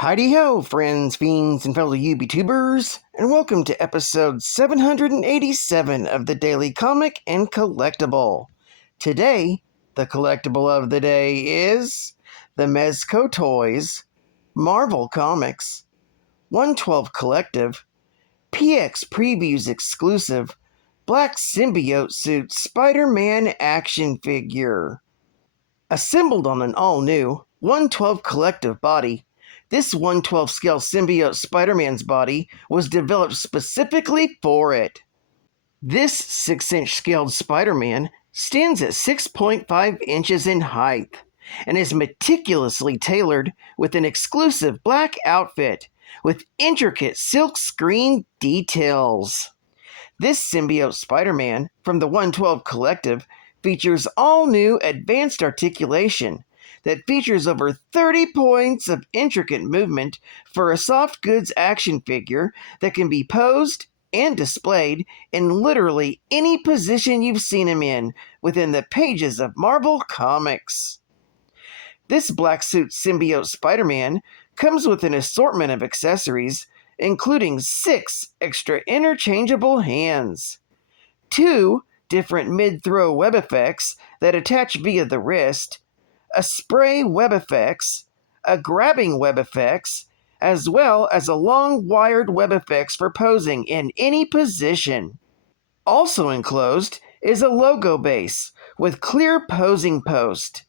Heidi-ho, friends, fiends, and fellow UBTubers, and welcome to episode 787 of the Daily Comic and Collectible. Today, the collectible of the day is the Mezco Toyz, Marvel Comics, 112 Collective, PX Previews Exclusive, Black Symbiote Suit Spider-Man action figure. Assembled on an all-new 112 Collective body, this 112 scale symbiote Spider-Man's body was developed specifically for it. This 6-inch scaled Spider-Man stands at 6.5 inches in height and is meticulously tailored with an exclusive black outfit with intricate silkscreen details. This symbiote Spider-Man from the 112 Collective features all-new advanced articulation that features over 30 points of intricate movement for a soft goods action figure that can be posed and displayed in literally any position you've seen him in within the pages of Marvel Comics. This black suit symbiote Spider-Man comes with an assortment of accessories, including 6 extra interchangeable hands, 2 different mid-throw web effects that attach via the wrist, a spray web effects, a grabbing web effects, as well as a long wired web effects for posing in any position. Also enclosed is a logo base with clear posing post,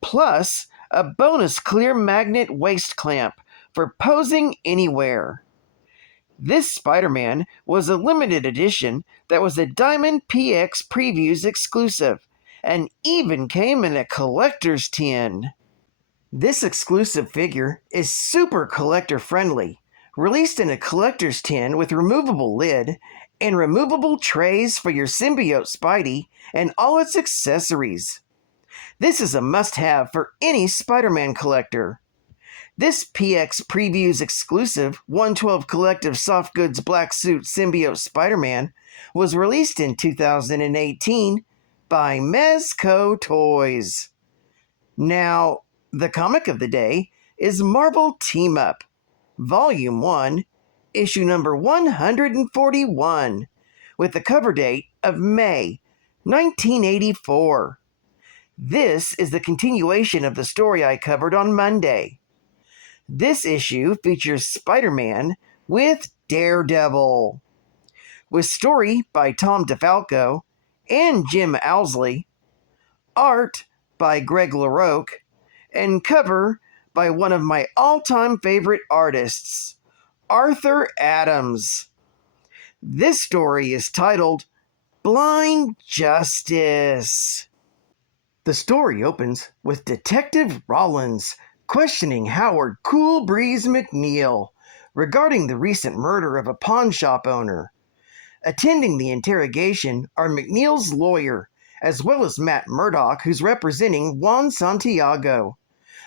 plus a bonus clear magnet waist clamp for posing anywhere. This Spider-Man was a limited edition that was a Diamond PX Previews exclusive, and even came in a collector's tin. This exclusive figure is super collector friendly, released in a collector's tin with removable lid and removable trays for your symbiote Spidey and all its accessories. This is a must-have for any Spider-Man collector. This PX Previews exclusive 112 Collective Soft Goods Black Suit Symbiote Spider-Man was released in 2018 by Mezco Toyz. Now, the comic of the day is Marvel Team Up, Volume 1, issue number 141, with the cover date of May 1984. This is the continuation of the story I covered on Monday. This issue features Spider-Man with Daredevil, with story by Tom DeFalco and Jim Owsley, art by Greg LaRocque, and cover by one of my all-time favorite artists, Arthur Adams. This story is titled Blind Justice. The story opens with Detective Rollins questioning Howard Cool Breeze McNeil regarding the recent murder of a pawn shop owner. Attending the interrogation are McNeil's lawyer, as well as Matt Murdock, who's representing Juan Santiago,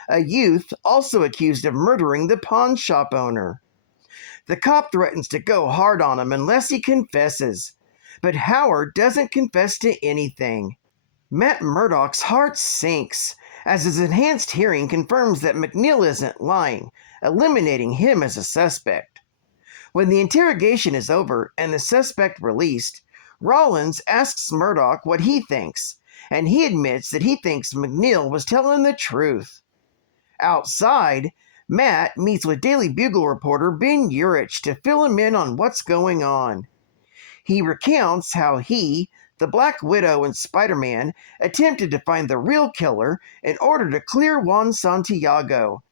a youth also accused of murdering the pawn shop owner. The cop threatens to go hard on him unless he confesses, but Howard doesn't confess to anything. Matt Murdock's heart sinks as his enhanced hearing confirms that McNeil isn't lying, eliminating him as a suspect. When the interrogation is over and the suspect released, Rollins asks Murdock what he thinks, and he admits that he thinks McNeil was telling the truth. Outside, Matt meets with Daily Bugle reporter Ben Urich to fill him in on what's going on. He recounts how he, the Black Widow, and Spider-Man attempted to find the real killer in order to clear Juan Santiago,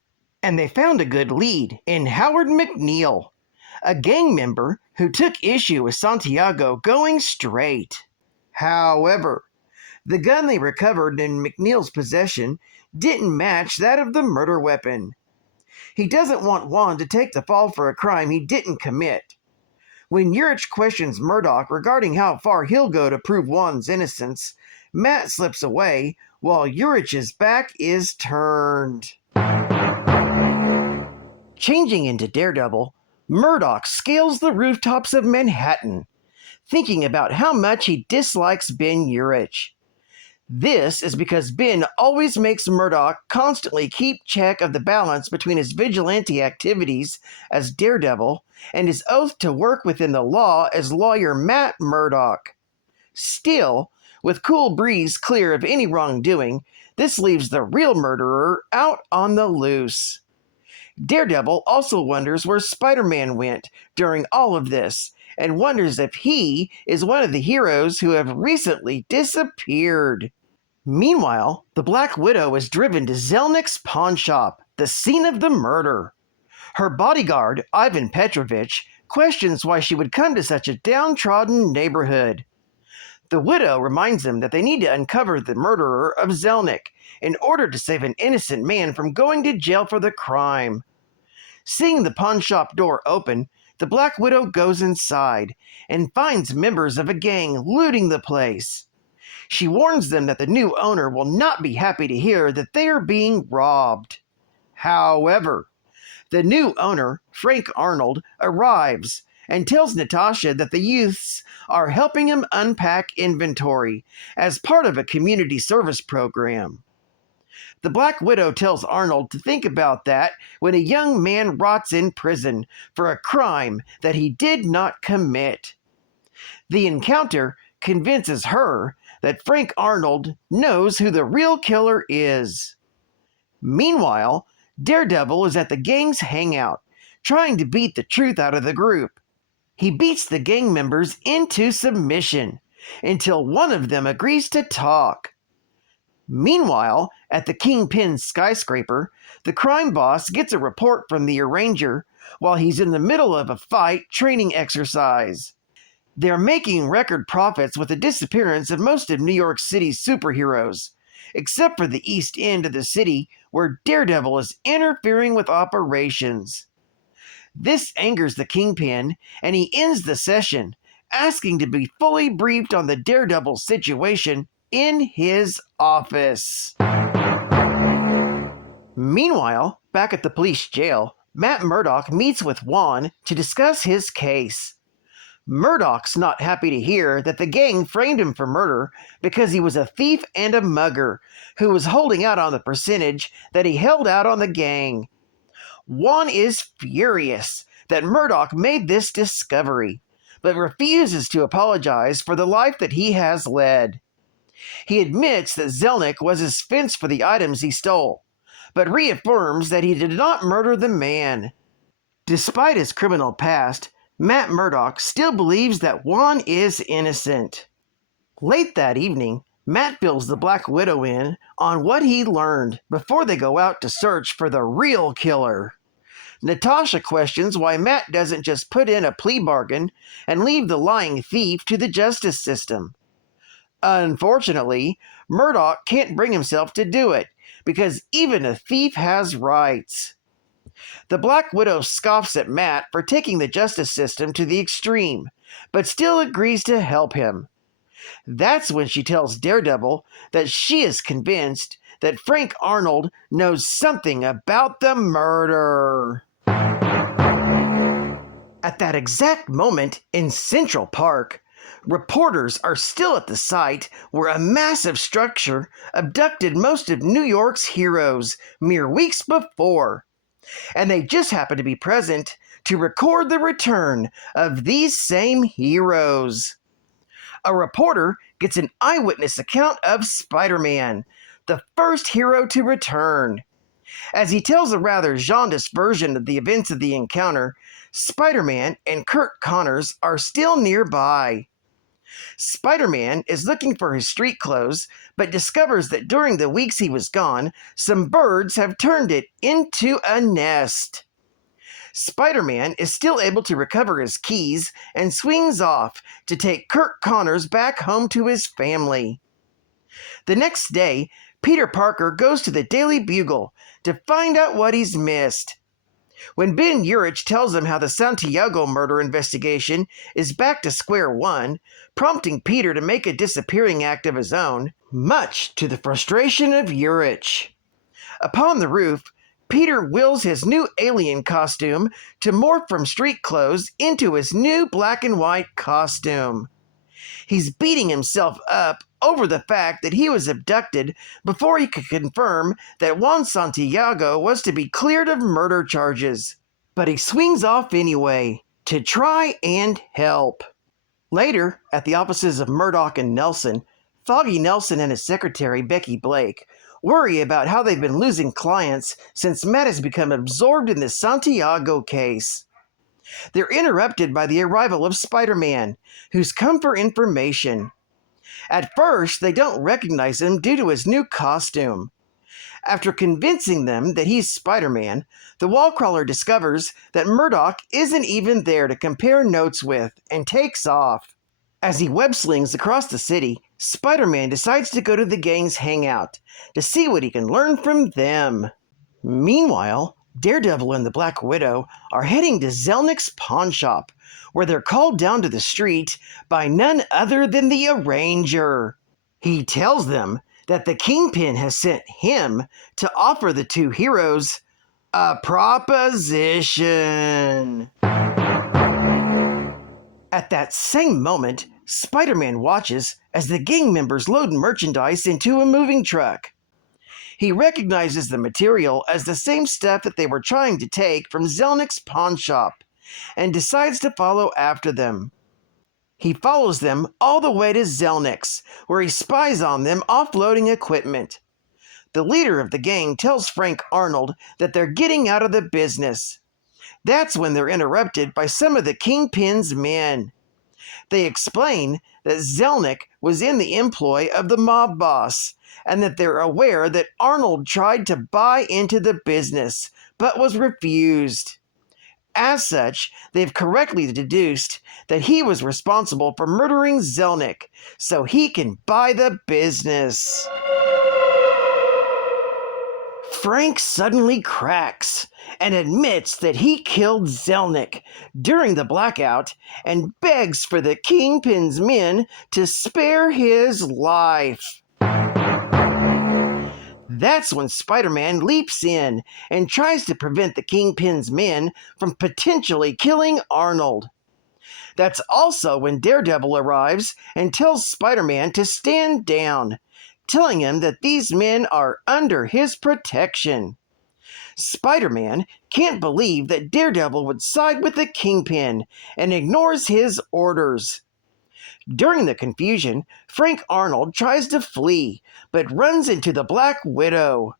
and they found a good lead in Howard McNeil, a gang member who took issue with Santiago going straight. However, the gun they recovered in McNeil's possession didn't match that of the murder weapon. He doesn't want Juan to take the fall for a crime he didn't commit. When Urich questions Murdock regarding how far he'll go to prove Juan's innocence, Matt slips away while Urich's back is turned. Changing into Daredevil, Murdock scales the rooftops of Manhattan, thinking about how much he dislikes Ben Urich. This is because Ben always makes Murdoch constantly keep check of the balance between his vigilante activities as Daredevil and his oath to work within the law as lawyer Matt Murdock. Still, with Cool Breeze clear of any wrongdoing, this leaves the real murderer out on the loose. Daredevil also wonders where Spider-Man went during all of this, and wonders if he is one of the heroes who have recently disappeared. Meanwhile, the Black Widow is driven to Zelnick's pawn shop, the scene of the murder. Her bodyguard, Ivan Petrovich, questions why she would come to such a downtrodden neighborhood. The widow reminds them that they need to uncover the murderer of Zelnick in order to save an innocent man from going to jail for the crime. Seeing the pawn shop door open, the Black Widow goes inside and finds members of a gang looting the place. She warns them that the new owner will not be happy to hear that they are being robbed. However, the new owner, Frank Arnold, arrives and tells Natasha that the youths are helping him unpack inventory as part of a community service program. The Black Widow tells Arnold to think about that when a young man rots in prison for a crime that he did not commit. The encounter convinces her that Frank Arnold knows who the real killer is. Meanwhile, Daredevil is at the gang's hangout, trying to beat the truth out of the group. He beats the gang members into submission until one of them agrees to talk. Meanwhile, at the KINGPIN skyscraper, the crime boss gets a report from the arranger while he's in the middle of a fight training exercise. They're making record profits with the disappearance of most of New York City's superheroes, except for the east end of the city where Daredevil is interfering with operations. This angers the Kingpin, and he ends the session, asking to be fully briefed on the Daredevil situation in his office. Meanwhile, back at the police jail, Matt Murdock meets with Juan to discuss his case. Murdoch's not happy to hear that the gang framed him for murder because he was a thief and a mugger who was holding out on the percentage that he held out on the gang. Juan is furious that Murdoch made this discovery, but refuses to apologize for the life that he has led. He admits that Zelnick was his fence for the items he stole, but reaffirms that he did not murder the man. Despite his criminal past, Matt Murdock still believes that Juan is innocent. Late that evening, Matt fills the Black Widow in on what he learned before they go out to search for the real killer. Natasha questions why Matt doesn't just put in a plea bargain and leave the lying thief to the justice system. Unfortunately, Murdoch can't bring himself to do it, because even a thief has rights. The Black Widow scoffs at Matt for taking the justice system to the extreme, but still agrees to help him. That's when she tells Daredevil that she is convinced that Frank Arnold knows something about the murder. At that exact moment in Central Park, reporters are still at the site where a massive structure abducted most of New York's heroes mere weeks before, and they just happen to be present to record the return of these same heroes. A reporter gets an eyewitness account of Spiderman, the first hero to return. As he tells a rather jaundiced version of the events of the encounter, Spiderman and Curt Connors are still nearby. Spiderman is looking for his street clothes, but discovers that during the weeks he was gone, some birds have turned it into a nest. Spiderman is still able to recover his keys and swings off to take Curt Connors back home to his family. The next day, Peter Parker goes to the Daily Bugle to find out what he's missed. When Ben Urich tells him how the Santiago murder investigation is back to square one, prompting Peter to make a disappearing act of his own, much to the frustration of Urich. Upon the roof, Peter wills his new alien costume to morph from street clothes into his new black and white costume. He's beating himself up over the fact that he was abducted before he could confirm that Juan Santiago was to be cleared of murder charges. But he swings off anyway to try and help. Later, at the offices of Murdoch and Nelson, Foggy Nelson and his secretary, Becky Blake, worry about how they've been losing clients since Matt has become absorbed in the Santiago case. They're interrupted by the arrival of Spider-Man, who's come for information. At first, they don't recognize him due to his new costume. After convincing them that he's Spider-Man, the wall-crawler discovers that Murdoch isn't even there to compare notes with and takes off. As he web-slings across the city, Spider-Man decides to go to the gang's hangout to see what he can learn from them. Meanwhile, Daredevil and the Black Widow are heading to Zelnick's pawn shop, where they're called down to the street by none other than the Arranger. He tells them that the Kingpin has sent him to offer the two heroes a proposition. At that same moment, Spider-Man watches as the gang members load merchandise into a moving truck. He recognizes the material as the same stuff that they were trying to take from Zelnick's pawn shop and decides to follow after them. He follows them all the way to Zelnick's, where he spies on them offloading equipment. The leader of the gang tells Frank Arnold that they're getting out of the business. That's when they're interrupted by some of the Kingpin's men. They explain that Zelnick was in the employ of the mob boss, and that they're aware that Arnold tried to buy into the business, but was refused. As such, they've correctly deduced that he was responsible for murdering Zelnick, so he can buy the business. Frank suddenly cracks and admits that he killed Zelnick during the blackout and begs for the Kingpin's men to spare his life. That's when Spider-Man leaps in and tries to prevent the Kingpin's men from potentially killing Arnold. That's also when Daredevil arrives and tells Spider-Man to stand down, telling him that these men are under his protection. Spider-Man can't believe that Daredevil would side with the Kingpin and ignores his orders. During the confusion, Frank Arnold tries to flee, but runs into the Black Widow.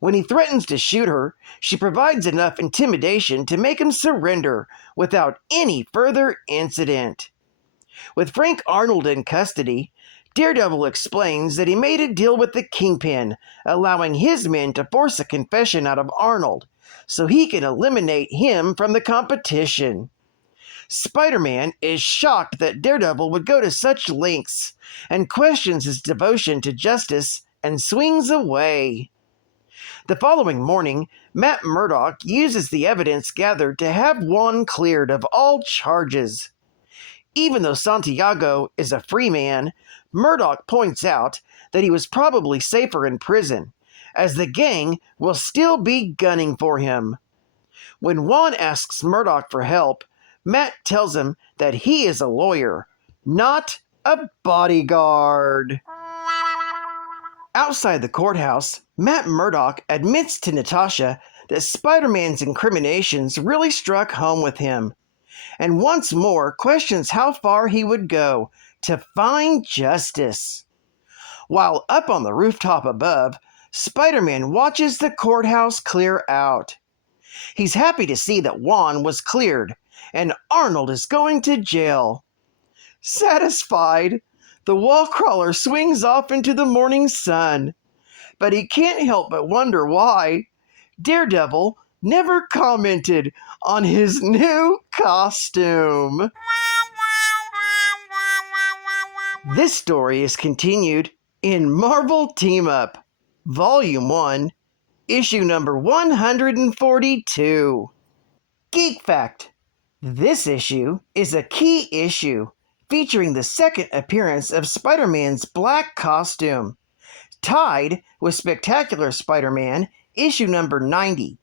When he threatens to shoot her, she provides enough intimidation to make him surrender without any further incident. With Frank Arnold in custody, Daredevil explains that he made a deal with the Kingpin, allowing his men to force a confession out of Arnold, so he can eliminate him from the competition. Spider-Man is shocked that Daredevil would go to such lengths, and questions his devotion to justice and swings away. The following morning, Matt Murdock uses the evidence gathered to have Juan cleared of all charges. Even though Santiago is a free man, Murdoch points out that he was probably safer in prison, as the gang will still be gunning for him. When Juan asks Murdoch for help, Matt tells him that he is a lawyer, not a bodyguard. Outside the courthouse, Matt Murdock admits to Natasha that Spider-Man's incriminations really struck home with him, and once more questions how far he would go to find justice. While up on the rooftop above, Spider-Man watches the courthouse clear out. He's happy to see that Juan was cleared, and Arnold is going to jail. Satisfied, the wall crawler swings off into the morning sun, but he can't help but wonder why Daredevil never commented on his new costume. This story is continued in Marvel Team Up, Volume 1, Issue number 142. Geek Fact: this issue is a key issue featuring the second appearance of Spider-Man's black costume, tied with Spectacular Spider-Man, issue number 90.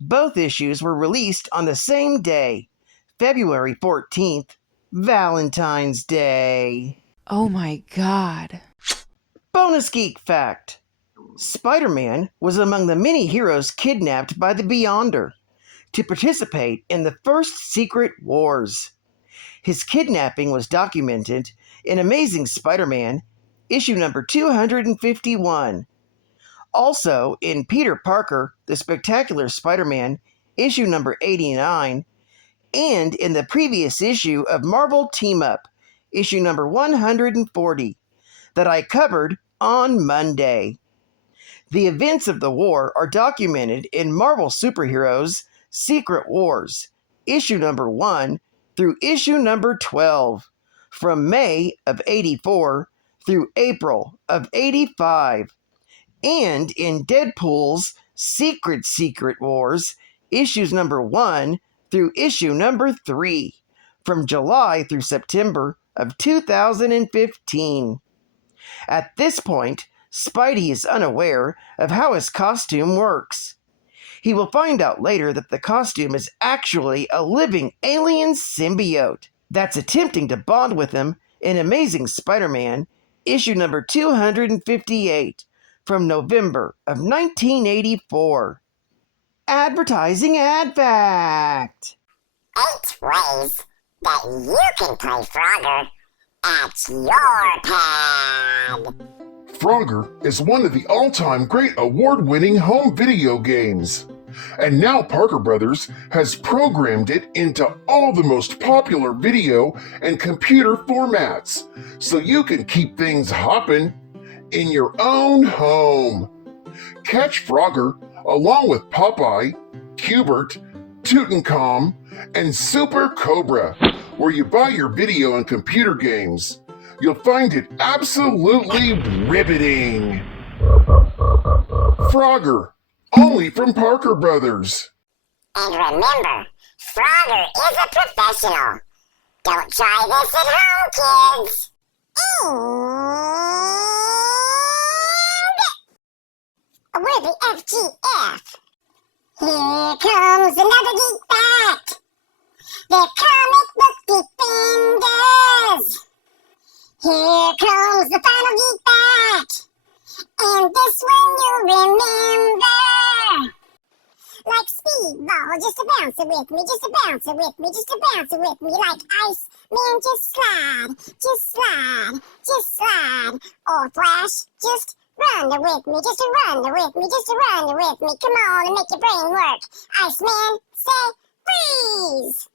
Both issues were released on the same day, February 14th, Valentine's Day. Oh my god. Bonus geek fact. Spider-Man was among the many heroes kidnapped by the Beyonder to participate in the first Secret Wars. His kidnapping was documented in Amazing Spider-Man, issue number 251. Also in Peter Parker, The Spectacular Spider-Man, issue number 89, and in the previous issue of Marvel Team-Up, issue number 140, that I covered on Monday. The events of the war are documented in Marvel Superheroes Secret Wars, issue number 1 through issue number 12, from May of 84 through April of 85, and in Deadpool's Secret Wars, issues number 1 through issue number 3, from July through September of 2015. At this point, Spidey is unaware of how his costume works. He will find out later that the costume is actually a living alien symbiote that's attempting to bond with him in Amazing Spider-Man, issue number 258, from November of 1984. Advertising ad fact. 8 ways that you can play Frogger at your pad. Frogger is one of the all-time great award-winning home video games. And now Parker Brothers has programmed it into all the most popular video and computer formats, so you can keep things hopping in your own home. Catch Frogger along with Popeye, Cubert, Tutankhamun, and Super Cobra, where you buy your video and computer games. You'll find it absolutely riveting. Frogger, only from Parker Brothers. And remember, Frogger is a professional. Don't try this at home, kids. And we're the FGF. Here comes another geek fact. They're comic book defenders. Here comes the final geek fact. And this one you'll remember. Like speedball, just a bounce it with me, just a bounce it with me, just a bounce it with me. Like ice, man, just slide, just slide, just slide. Or Flash, just run it with me, just a run it with me, just a run it with me. Come on and make your brain work. Iceman, say freeze.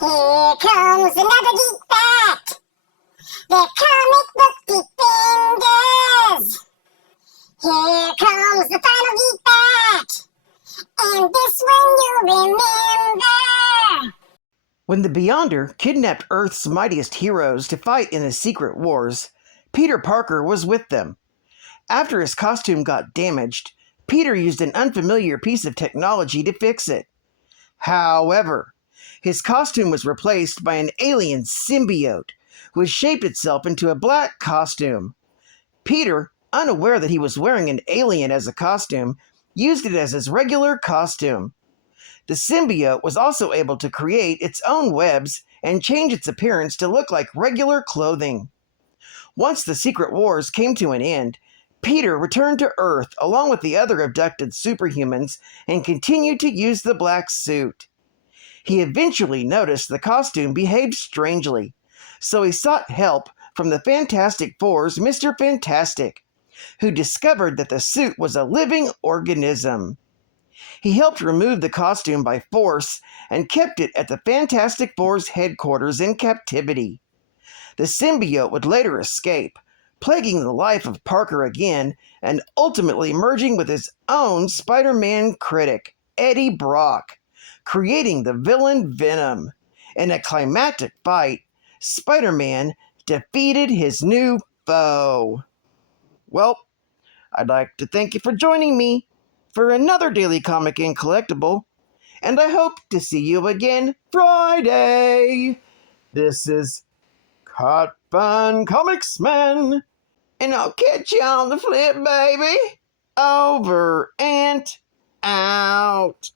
Here comes another geek fact. They're comic book defenders. Here comes the final geek fact. And this one you'll remember. When the Beyonder kidnapped Earth's mightiest heroes to fight in the Secret Wars, Peter Parker was with them. After his costume got damaged, Peter used an unfamiliar piece of technology to fix it. However, his costume was replaced by an alien symbiote, which shaped itself into a black costume. Peter, unaware that he was wearing an alien as a costume, used it as his regular costume. The symbiote was also able to create its own webs and change its appearance to look like regular clothing. Once the Secret Wars came to an end, Peter returned to Earth along with the other abducted superhumans and continued to use the black suit. He eventually noticed the costume behaved strangely, so he sought help from the Fantastic Four's Mr. Fantastic, who discovered that the suit was a living organism. He helped remove the costume by force and kept it at the Fantastic Four's headquarters in captivity. The symbiote would later escape, plaguing the life of Parker again and ultimately merging with his own Spider-Man critic, Eddie Brock, creating the villain Venom. In a climactic fight, Spider-Man defeated his new foe. Well, I'd like to thank you for joining me for another Daily Comic and Collectible, and I hope to see you again Friday. This is KINGPIN Comics Man, and I'll catch you on the flip, baby. Over and out.